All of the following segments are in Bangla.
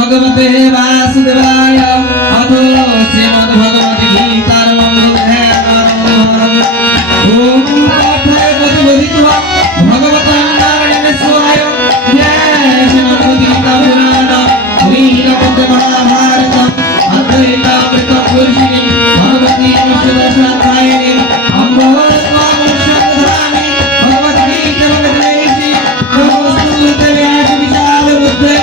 भगवते वासुदेवाय अथ श्रीमद् भगवद् गीतार ओम पाठयति भगवता नारायणेश्वराय जय श्रीमद् गीता पुराण वीरपद्य महाभारत अद्वैतामृत पुरुषिणी भगवती दशाध्यायिनी अम्ब स्वामी भगवद्गीता वेदेशी नमोस्तुते व्यास विशाल बुद्धे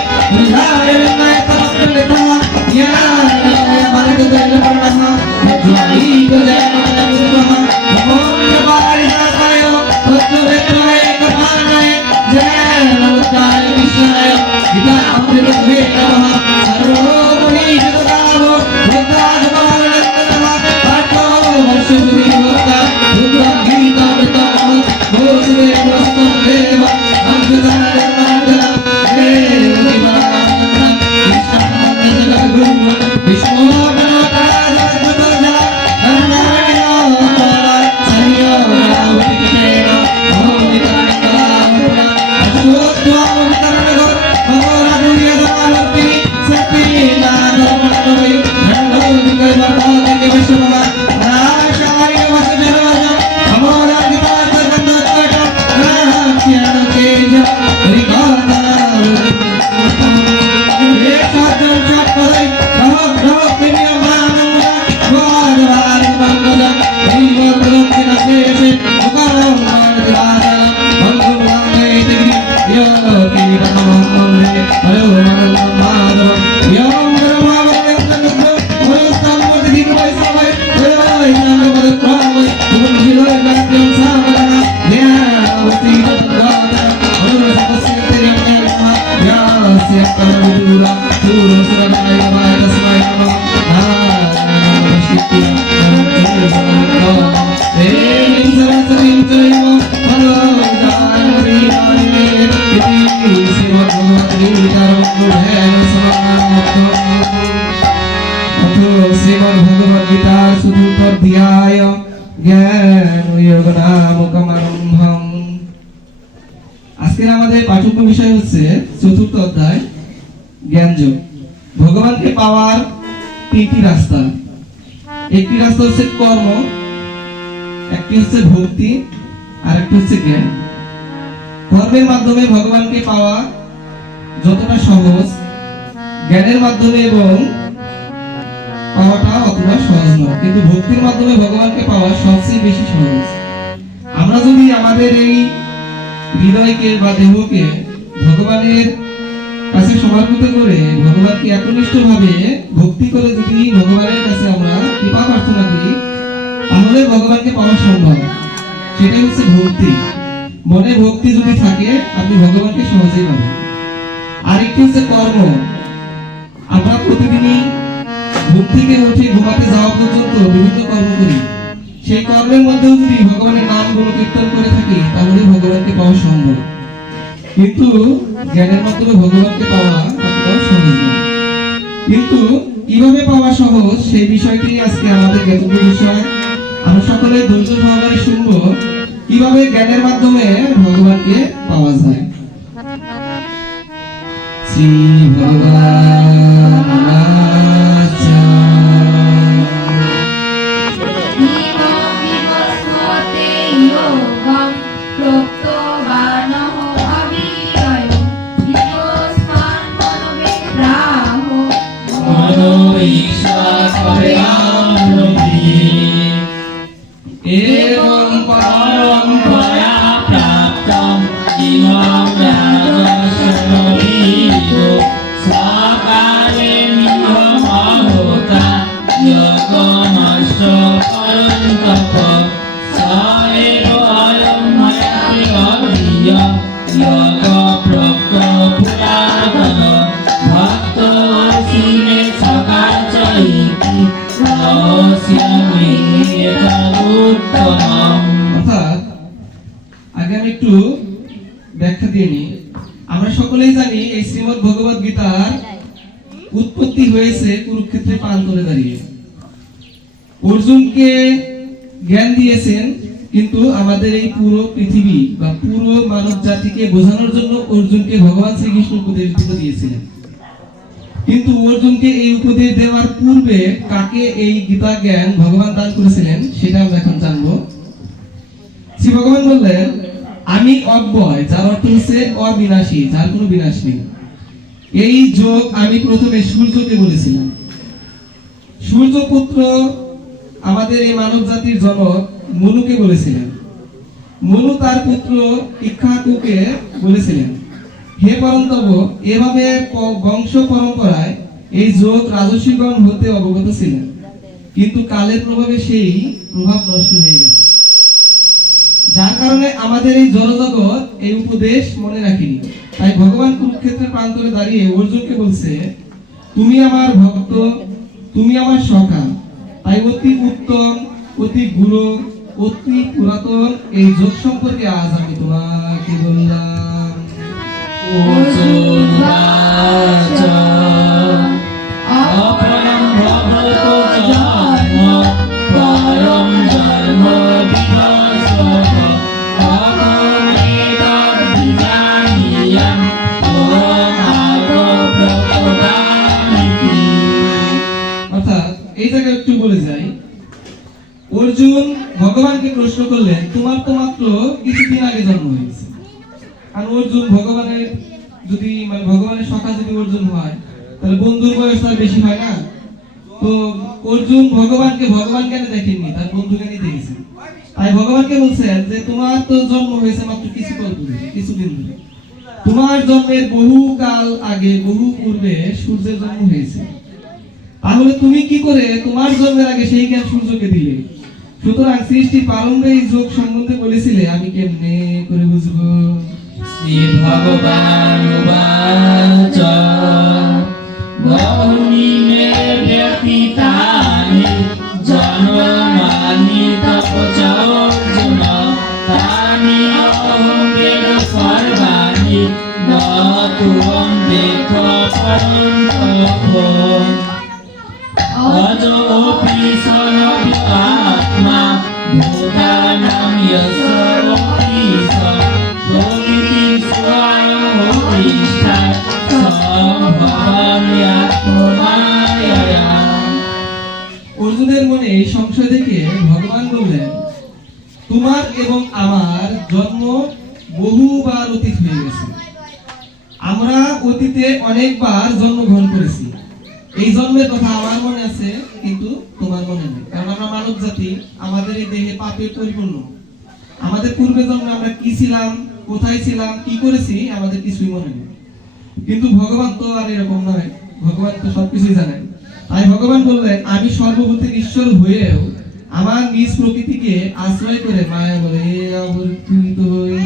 আজকের আমাদের পাঠ্য বিষয় হচ্ছে চতুর্থ অধ্যায় জ্ঞানযোগ। ভগবানকে পাওয়ার তিনটি রাস্তা। একটি রাস্তা হচ্ছে কর্ম, একটি হচ্ছে ভক্তি, আর একটি হচ্ছে জ্ঞান। কর্মের মাধ্যমে ভগবানকে পাওয়া যতটা সহজ, জ্ঞানের মাধ্যমে এবং পাওয়াটা অতটা সহজ নয়, কিন্তু ভক্তির মাধ্যমে ভগবানকে পাওয়া সবচেয়ে বেশি সহজ। আমরা যদি আমাদের এই হৃদয়কে বা দেহকে ভগবানের কাছে সমর্পিত করে ভগবানকে একনিষ্ঠভাবে ভক্তি করে যদি ভগবানের কাছে আমরা কৃপা প্রার্থনা করি, তাহলে ভগবানকে পাওয়া সম্ভব। সেটাই হচ্ছে ভক্তি। মনে ভক্তি যদি থাকে আপনি ভগবানকে সহজেই পাবেন। আরেকটি হচ্ছে কর্ম। আমরা প্রতিদিনই ঘুম থেকে উঠে ঘুমাতে যাওয়া পর্যন্ত বিভিন্ন কর্ম করি। সেই কর্মের মধ্যেও যদি ভগবানের নাম গুণ কীর্তন করে থাকি, তাহলে ভগবানকে পাওয়া সম্ভব। কিন্তু জ্ঞানের মাধ্যমে ভগবানকে পাওয়া অতটাও সহজ নয়। কিন্তু কিভাবে পাওয়া সহজ সেই বিষয়টি আজকে আমাদের জ্ঞাতব্য বিষয়। আমরা সকলে ধৈর্য সহকারে শুনবো কিভাবে জ্ঞানের মাধ্যমে ভগবানকে পাওয়া যায়। শ্রী ভগবান একটু ব্যাখ্যা দিয়ে নিই। আমরা সকলেই জানি এই শ্রীমদ্ ভগবদ গীতার উৎপত্তি হয়েছে কুরুক্ষেত্রে প্রান্তরে দাঁড়িয়ে। অর্জুনকে জ্ঞান দিয়েছেন, কিন্তু আমাদের এই পুরো পৃথিবী বা পুরো মানব জাতিকে বোঝানোর জন্য অর্জুনকে ভগবান শ্রীকৃষ্ণ উপদেশ দিয়েছিলেন। কিন্তু অর্জুনকে এই উপদেশ দেওয়ার পূর্বে কাকে এই গীতা জ্ঞান ভগবান দান করেছিলেন সেটা আমরা এখন জানবো। শ্রী ভগবান বললেন, আমি অব্যয়, যার অর্থ হচ্ছে অবিনাশী, যার কোনো বিনাশ নেই। এই যোগ আমি প্রথমে সূর্যকে বলেছিলাম। সূর্য পুত্র আমাদের এই মানব জাতির জনক মনুকে বলেছিলেন। মনু তার পুত্র ইক্ষ্বাকুকে বলেছিলেন। হে পরন্তব, এভাবে বংশ পরম্পরায় এই যোগ রাজস্বীগণ হতে অবগত ছিলেন, কিন্তু কালের প্রভাবে সেই প্রভাব নষ্ট হয়ে গেছে, যার কারণে আমাদের এই জড়জগৎ এই উপদেশ মনে রাখিনি। তাই ভগবান কুরুক্ষেত্রের প্রান্তরে দাঁড়িয়ে অর্জুনকে বলছে, তুমি আমার ভক্ত, তুমি আমার সখা, তাই অতি উত্তম, অতি গুরু, অতি পুরাতন এই যোগ সম্পর্কে আজ আমি তোমাকে বললাম। অপরম ভবতো জন্ম পরম জন্ম বিনাশক অগণিতং বিজানীয়ং অর্থাৎ এই জায়গায় একটু বলে যাই, অর্জুন ভগবানকে প্রশ্ন করলেন, তোমার তো মাত্র কিছুদিন আগে জন্ম হয়েছে। আর অর্জুন ভগবানের যদি ভগবানের সখা যদি অর্জুন হয়, তাহলে বন্ধুর বয়স তার বেশি হয় না? তো অর্জুন ভগবানকে ভগবান কেন দেখেননি, তার বন্ধু কেন দেখেছেন। তাই ভগবানকে বলছেন যে তোমার তো জন্ম হয়েছে মাত্র কিছুদিন ধরে, তোমার জন্মের বহু কাল আগে, বহু পূর্বে সূর্যের জন্ম হয়েছে। তাহলে তুমি কি করে তোমার জন্মের আগে সেই জ্ঞান সূর্যকে দিলে? সুতরাং সৃষ্টির প্রারম্ভে এই যোগ সম্বন্ধে বলেছিলে, আমি কেমনে করে বুঝবো? শ্রী ভগবান উবাচ বহুনি মে ব্যতীতানি জন্মানি তপচ অর্জুন তানি অহং বেদ সর্বাণি ন ত্বং বেদ পরন্তপ অজোপি সনপি আত্মা ভূতানাং যশোপি প্রকৃতি স্বয়ং তিষ্ঠা সম্ভবং আত্মমায়য়া। অর্জুনের মনে এই সংশয় দেখে ভগবান বললেন, তোমার এবং আমার জন্ম বহুবার অতীত হয়ে গেছে। আমরা অতীতে অনেকবার জন্মগ্রহণ করেছি। এই জন্মের কথা আমার মনে আছে, কিন্তু তোমার মনে নেই, কারণ আমরা মানব জাতি, আমাদের এই দেহে পাপে পরিপূর্ণ। আমাদের পূর্বে জন্মে আমরা কি ছিলাম, কোথায় ছিলাম, কি করেছি, আমাদের কিছুই মনে নেই। কিন্তু ভগবান তো আর এরকম নয়, ভগবান তো সবকিছুই জানেন। তাই ভগবান বললেন, আমি সর্বভূতের ঈশ্বর হয়েও আমার নিজ প্রকৃতিকে আশ্রয় করে মায়া বলে আবর্তিত হই।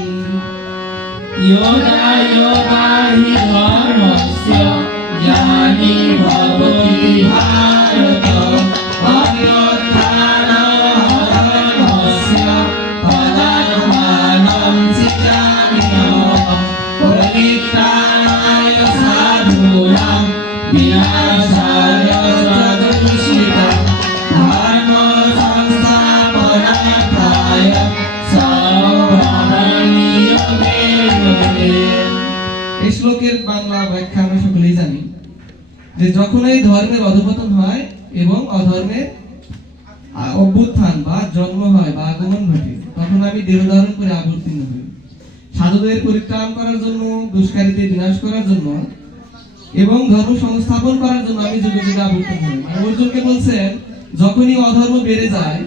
योगा योगा हि धर्मस्य ज्ञानी भवति भारत अन्यथानहरमस्य तदात्मानं चिदाम्यहं परित्राणाय साधूनां विनाशाय सदुष्कृतं धर्म संस्थापनार्थाय এই শ্লোকের বাংলা ব্যাখ্যা আমরা সকলেই জানি যে যখন এই ধর্মের অধঃপতন হয় এবং অধর্মের অভ্যুত্থান বা জন্ম হয় বা আগমন ঘটে, তখন আমি দেহ ধারণ করে আবর্তিত হই। সাধুদের পরিত্রাণ করার জন্য, দুষ্কারীদের বিনাশ করার জন্য এবং ধর্ম সংস্থাপন করার জন্য আমি যুগে যুগে আবর্তিত হই। মানে অর্জুনকে বলছেন, যখনই অধর্ম বেড়ে যায়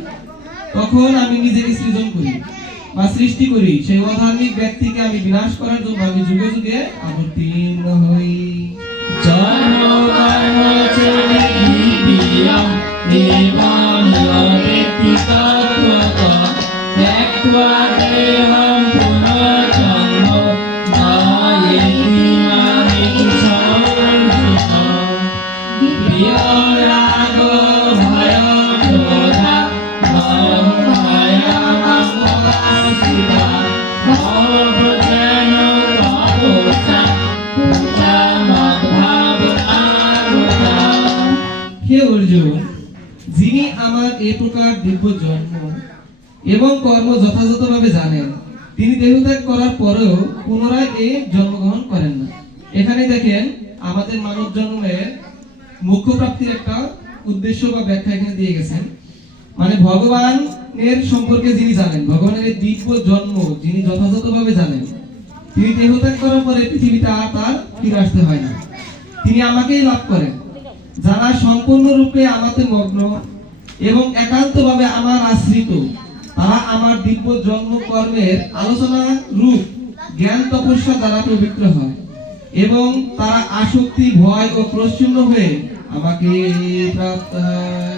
তখন আমি নিজেকে সৃজন করি বা সৃষ্টি করি, সেই অধার্মিক ব্যক্তিকে আমি বিনাশ করার জন্য আমি যুগে যুগে অবতীর্ণ হই। জন্ম কর্ম চরিতিবিয়ং দেবং লবেতি তত্ত্বত ত্যক্ত্বা দেহং পুনর্জন্ম নায়েতি মামেতি সংসারঃ। বিয়োরাগ ভয় ক্রোধা মমমায়ামমোহাশ্রিতা ভবজেন তপসা পূজামদ্ভাবনাগতা একজন, যিনি আমার এই প্রকার দিব্য জন্ম এবং কর্ম যথাযথভাবে জানেন, তিনি দেহত্যাগ করার পরেও পুনরায় এই জন্মগ্রহণ করেন না। এখানে দেখেন আমাদের মানব জন্মের মুখ্য প্রাপ্তির একটা উদ্দেশ্য বা ব্যাখ্যা এখানে দিয়ে গেছেন। মানে ভগবানের সম্পর্কে যিনি জানেন, ভগবানের এই দিব্য জন্ম যিনি যথাযথভাবে জানেন, তিনি দেহত্যাগ করার পরে পৃথিবীতে আর তার ফিরে আসতে হয় না, তিনি আমাকেই লাভ করেন। যারা সম্পূর্ণরূপে আমাতে মগ্ন এবং একান্তভাবে আমার আশ্রিত, তারা আমার দিব্য জন্ম কর্মের আলোচনা রূপ জ্ঞান তপস্যা দ্বারা পবিত্র হয় এবং তারা আসক্তি, ভয় ও প্রচ্ছন্ন হয়ে আমাকে প্রাপ্ত হয়।